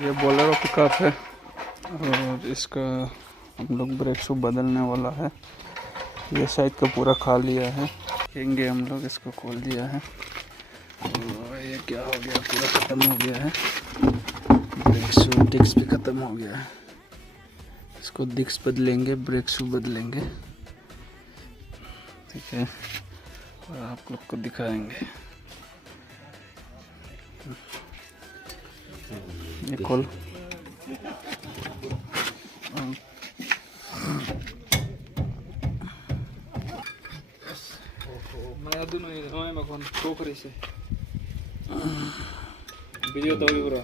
ये Bolero pickup है और इसका हम लोग ब्रेक शू बदलने वाला है। ये साइड का पूरा खा लिया है, देखेंगे हम लोग। इसको खोल दिया है और ये क्या हो गया, पूरा ख़त्म हो गया है। ब्रेक शू डिस्क भी ख़त्म हो गया है। इसको डिस्क बदलेंगे, ब्रेक शू बदलेंगे, ठीक है, और आप लोग को दिखाएंगे। ये खोल मैं दोनों ही मैं कौन को करे से वीडियो तो भी पूरा